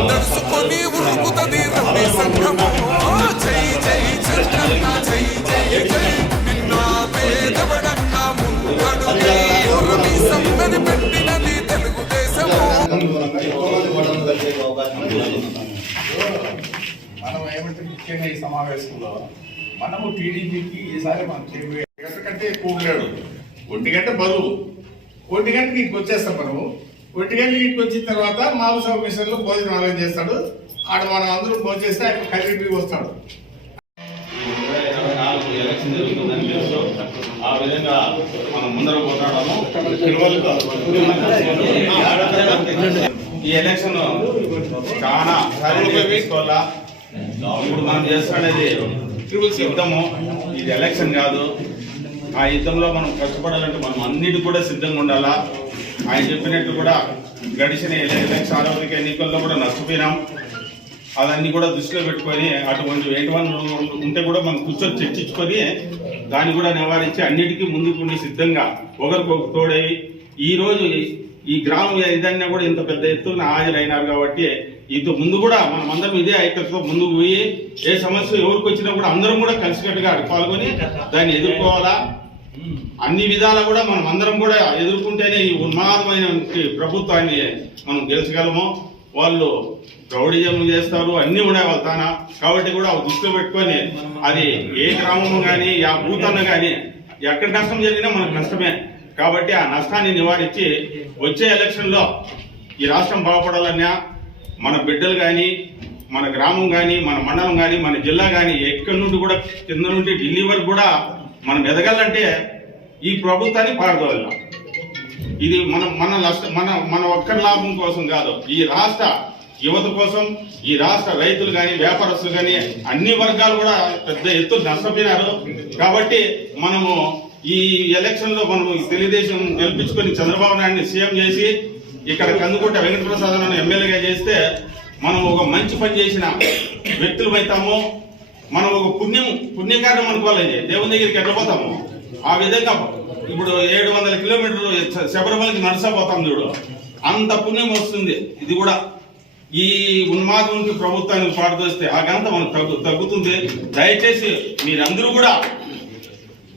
నడుచుకొని ఉరుకుతుంది రమ్మి సంఘము జై జై జై జై జై నిన్న పేదవడన్న ముందడుగై ఉరమి సమ్మని పెట్టినది తెలుగుదేశము మనం ఏమంటే ముఖ్యంగా ఈ సమావేశంలో మనము టీడీపీకి ఈసారి మనం చేయబోయే గంట ఎక్కువ లేడు ఒంటి గంట బరువు. ఒంటి గంటకి ఇంటికి వచ్చేస్తాం మనము. ఒంటి గంటకి ఇంటికి వచ్చిన తర్వాత మామూలు సమావేశంలో భోజనం ఆలోచన చేస్తాడు. ఆడ మనం అందరూ భోజనం చేస్తే ఆయన కలిపి వస్తాడు. ఆ విధంగా మనం ముందర పోరాడము ఈ ఎలక్షన్ చాలా తీసుకోవాలా? ఇప్పుడు మనం చేస్తున్నది యుద్ధము. ఇది ఎలక్షన్ కాదు. ఆ యుద్ధంలో మనం కష్టపడాలంటే మనం అన్నిటి కూడా సిద్ధంగా ఉండాలా? ఆయన చెప్పినట్టు కూడా గడిచిన ఎలక్షన్ ఆరోగ్య ఎన్నికల్లో కూడా నష్టపోయినాం. అవన్నీ కూడా దృష్టిలో పెట్టుకొని అటువంటి ఏంటి ఉంటే కూడా మనం కూర్చొని చర్చించుకొని దాన్ని కూడా నివారించి అన్నిటికీ ముందుకు ఉండి సిద్ధంగా ఒకరికొకరు తోడై ఈరోజు ఈ- ఈ గ్రామం ఏదైనా కూడా ఇంత పెద్ద ఎత్తున హాజరైనారు కాబట్టి ఇంత ముందు కూడా మనం అందరం ఇదే ఐక్యతతో ముందుకు పోయి ఏ సమస్య ఎవరికి వచ్చినా కూడా అందరం కూడా కలిసికట్టుగా పాల్గొని దాన్ని ఎదుర్కోవాలా? అన్ని విధాలా కూడా మనం అందరం కూడా ఎదుర్కొంటేనే ఈ ఉన్మాదమైన ప్రభుత్వాన్ని మనం గెలిచగలము వాళ్ళు రౌడిజం చేస్తారు అన్ని కూడా వాళ్ళ తాన. కాబట్టి కూడా దృష్టిలో పెట్టుకొని అది ఏ గ్రామం కానీ ఆ భూతన్న కానీ ఎక్కడ నష్టం జరిగినా మనకు నష్టమే. కాబట్టి ఆ నష్టాన్ని నివారించి వచ్చే ఎలక్షన్లో ఈ రాష్ట్రం బాగుపడాలన్నా మన బిడ్డలు కానీ మన గ్రామం కానీ మన మండలం కానీ మన జిల్లా కానీ ఎక్కడి నుండి కూడా కింద నుండి ఢిల్లీ వరకు కూడా మనం ఎదగాలంటే ఈ ప్రభుత్వాన్ని పారదోలాం ఇది మన మన మన మన ఒక్కరి లాభం కోసం కాదు. ఈ రాష్ట్ర యువత కోసం ఈ రాష్ట్ర రైతులు కానీ వ్యాపారస్తులు కానీ అన్ని వర్గాలు కూడా పెద్ద ఎత్తు నష్టపోయినారు. కాబట్టి మనము ఈ ఎలక్షన్లో మనము తెలుగుదేశం గెలిపించుకొని చంద్రబాబు నాయుడిని సీఎం చేసి ఇక్కడ కందుకుంట వెంకటప్రసాద్ అన్న ఎమ్మెల్యేగా చేస్తే మనం ఒక మంచి పని చేసిన వ్యక్తులు అవుతాము మనం ఒక పుణ్యం పుణ్యకార్యం అనుకోవాలి. దేవుని దగ్గరికి ఎట్లా పోతాము? ఆ విధంగా ఇప్పుడు ఏడు వందల కిలోమీటర్లు శబరిమలకి నడిచపోతాం చూడు. అంత పుణ్యం వస్తుంది. ఇది కూడా ఈ ఉన్మాదంకి ప్రభుత్వానికి పాడదోస్తే ఆ ఘనత మనకు తగ్గు తగ్గుతుంది. దయచేసి మీరందరూ కూడా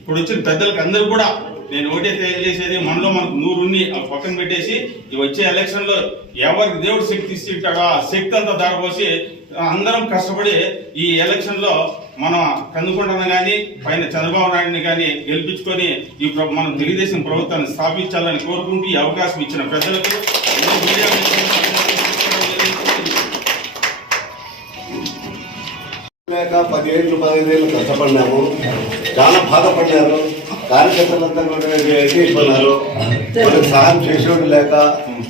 ఇప్పుడు వచ్చిన పెద్దలకు అందరూ కూడా నేను ఒకటే చేసేది మనలో మనకు నూరుని ఆ పక్కన పెట్టేసి ఈ వచ్చే ఎలక్షన్లో ఎవరికి దేవుడు శక్తి ఇస్తుంటాడో ఆ శక్తి అంతా దారిపోసి అందరం కష్టపడి ఈ ఎలక్షన్లో మనం కందుకుంటాను కానీ పైన చంద్రబాబు నాయుడిని కానీ గెలిపించుకొని ఈ మనం తెలుగుదేశం ప్రభుత్వాన్ని స్థాపించాలని కోరుకుంటూ ఈ అవకాశం ఇచ్చిన ప్రజలకు లేక పదిహేళ్ళు పదిహేను కష్టపడినాము చాలా బాధపడ్డారు కార్యకర్తలంతా కూడా అయిపోయినారు మనకు సహాయం చేసేవాడు లేక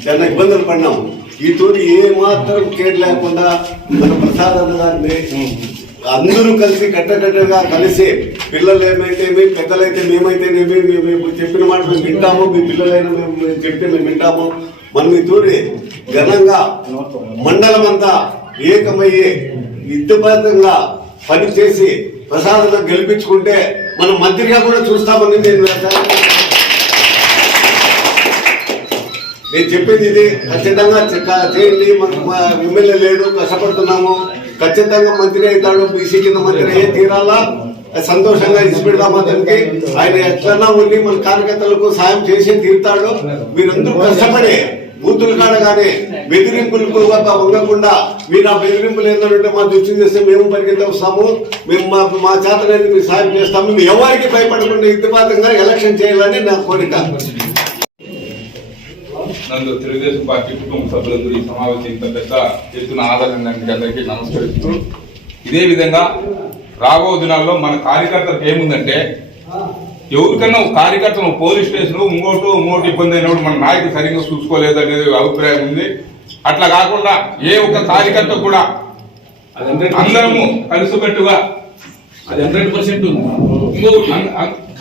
చాలా ఇబ్బందులు పడినాం. ఈ తోటి ఏ మాత్రం లేకుండా మన ప్రసాద్ అన్న గారిని అందరూ కలిసి కట్టకట్టగా కలిసి పిల్లలు ఏమైతేమి పెద్దలైతే మేమైతేనేమి మేము చెప్పిన మాట మేము వింటాము మీ పిల్లలైనా మేము చెప్తే మేము వింటాము. మనం ఈ తోటి ఘనంగా మండలం అంతా ఏకమయ్యే యుద్ధబద్ధంగా పని చేసి ప్రసాదంగా గెలిపించుకుంటే మనం మంత్రిగా కూడా చూస్తామని నేను నేను చెప్పేది ఇది. ఖచ్చితంగా చెక్క- చేయండి. ఎమ్మెల్యే లేడు. కష్టపడుతున్నాము. ఖచ్చితంగా మంత్రి అవుతాడు. బీసీ కింద మంత్రి అయ్యే తీరాలా? సంతోషంగా ఇచ్చిపెడదాం అతనికి ఆయన ఎట్లన్నా ఉండి మన కార్యకర్తలకు సాయం చేసి తీరుతాడు. మీరందరూ కష్టపడే బూతులు కాడగానే కానీ బెదిరింపులకు ఉండకుండా మీరు ఆ బెదిరింపులు ఏంటంటే మా దృష్టి చేస్తే మేము పరిగెత్తాము వస్తాము మేము మా మా చేతనైతే మీకు సాయం చేస్తాము. మేము ఎవరికి భయపడకుండా ఇతిపాతంగా ఎలక్షన్ చేయాలని నా కోరిక. నందు తెలుగుదేశం పార్టీ కుటుంబ సభ్యులందరూ ఈ సమావేశం ఇంత పెద్ద ఎత్తున ఆదరణ అందరికీ నమస్కరిస్తూ ఇదే విధంగా రాబో దినాల్లో మన కార్యకర్తలకు ఏముందంటే ఎవరికన్నా ఒక కార్యకర్తను పోలీస్ స్టేషన్ ఇంకోటి ఇంకోటి ఇబ్బంది అయినప్పుడు మన నాయకుడు సరిగ్గా చూసుకోలేదు అనేది అభిప్రాయం ఉంది. అట్లా కాకుండా ఏ ఒక్క కార్యకర్త కూడా అందరము కలిసికట్టుగా అది హండ్రెడ్ పర్సెంట్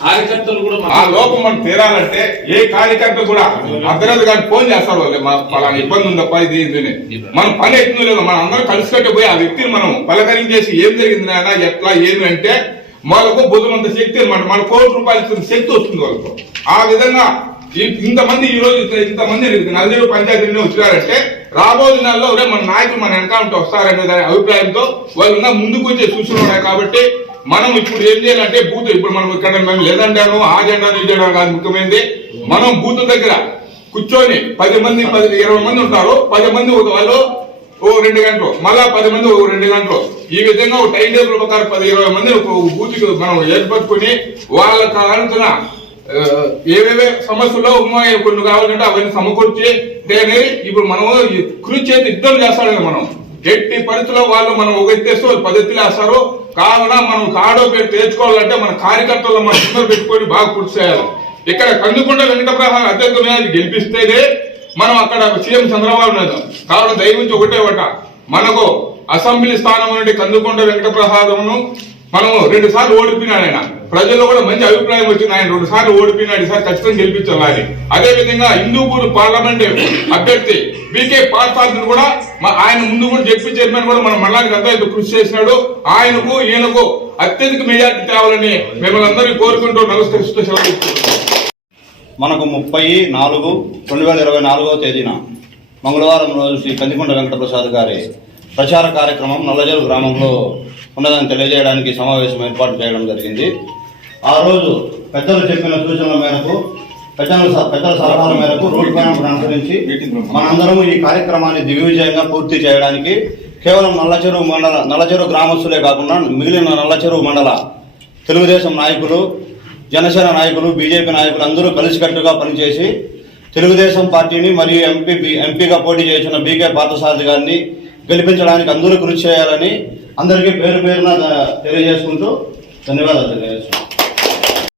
కార్యకర్తలు కూడా ఆ లోపం మనకు తీరాలంటే ఏ కార్యకర్త కూడా అర్ధరాత్రి కానీ ఫోన్ చేస్తాడు వాళ్ళే పలానా ఇబ్బంది ఉందప్ప ఇది ఇది. మన పని ఎత్తుంది లేదు మనం అందరం కలిసికట్టే పోయి ఆ వ్యక్తిని మనం పలకరించేసి ఏం జరిగింది నాయన ఎట్లా ఏమి అంటే వాళ్ళకు బుధమంత శక్తి అనమాట మన కోటి రూపాయలు ఇచ్చిన శక్తి వస్తుంది వాళ్ళకు. ఆ విధంగా ఇంతమంది ఈ రోజు ఇంత- ఇంతమంది నలుగురు పంచాయతీ వచ్చినారంటే రాబో దినాల్లో మన నాయకులు మన వెనకాలంటే వస్తారనే దాని అభిప్రాయంతో వాళ్ళు ముందుకు వచ్చే సూచనలు కాబట్టి మనం ఇప్పుడు ఏం చేయాలంటే బూత్ ఇప్పుడు మనం ఇక్కడ మేము లేదంటాను ఆ జెండా ఈ కాదు ముఖ్యమైనది మనం బూత్ దగ్గర కూర్చొని పది మంది పది ఇరవై మంది ఉంటారు పది మంది ఒక వాళ్ళు ఓ రెండు గంటలు. మళ్ళా పది మంది ఓ రెండు గంటలు. ఈ విధంగా ఒక టైం టేబుల్ ప్రకారం పది ఇరవై మంది ఒక మనం ఏర్పరచుకుని వాళ్ళకి కావాల్సిన ఏవేవే సమస్యలు ఉన్నాయి కొన్ని కావాలంటే అవన్నీ సమకూర్చి అనేది ఇప్పుడు మనం కృషి చేసి యుద్ధం చేస్తాడు కదా మనం. ఎట్టి పరిస్థితుల్లో వాళ్ళు మనం ఒక ఎత్తేస్తే వాళ్ళు పది కావున మనం కాడో పేరు తెచ్చుకోవాలంటే మన కార్యకర్తలు మన ముందర పెట్టుకొని బాగా కృషి చేయాలి. ఇక్కడ కందుకుంట వెంకటప్రసాద్ అధ్యక్షుడు గెలిపిస్తేనే మనం అక్కడ సీఎం చంద్రబాబు నాయుడు కావున దయవించి ఒకటే ఒకట మనకు అసెంబ్లీ స్థానం నుండి కందుకొండ వెంకటప్రసాదమును మనం రెండు సార్లు ఓడిపోయినాడు ఆయన. ప్రజల్లో కూడా మంచి అభిప్రాయం వచ్చింది. ఆయన రెండు సార్లు ఓడిపోయినాడు ఈసారి ఖచ్చితంగా గెలిపించాలి అదే విధంగా హిందూపూర్ పార్లమెంట్ అభ్యర్థి బీకే పార్థార్థిని కూడా ఆయన ముందు కూడా జడ్పీ చైర్మన్ కూడా మన మండలానికి అంతా కృషి చేసినాడు. ఆయనకు ఈయనకు అత్యధిక మెజార్టీ తేవాలని మిమ్మల్ని అందరినీ కోరుకుంటూ నమస్కరిస్తూ సెలవు మనకు ముప్పై నాలుగు రెండు వేల ఇరవై నాలుగవ తేదీన మంగళవారం రోజు శ్రీ కందికొండ వెంకటప్రసాద్ గారి ప్రచార కార్యక్రమం నల్లజరు గ్రామంలో ఉన్నదని తెలియజేయడానికి సమావేశం ఏర్పాటు చేయడం జరిగింది. ఆ రోజు పెద్దలు చెప్పిన సూచనల మేరకు పెద్దల పెద్దల సలహాల మేరకు రోడ్ మ్యాప్ అనుసరించి మనందరం ఈ కార్యక్రమాన్ని దిగ్విజయంగా పూర్తి చేయడానికి కేవలం నల్లచెరువు మండల నల్లచెరువు గ్రామస్తులే కాకుండా మిగిలిన నల్లచెరువు మండల తెలుగుదేశం నాయకులు జనసేన నాయకులు బీజేపీ నాయకులు అందరూ కలిసికట్టుగా పనిచేసి తెలుగుదేశం పార్టీని మరియు ఎంపీ ఎంపీగా పోటీ చేసిన బీకే పార్థసారథి గారిని గెలిపించడానికి అందరూ కృషి చేయాలని అందరికీ పేరు పేరున తెలియజేసుకుంటూ ధన్యవాదాలు తెలియజేస్తున్నాను.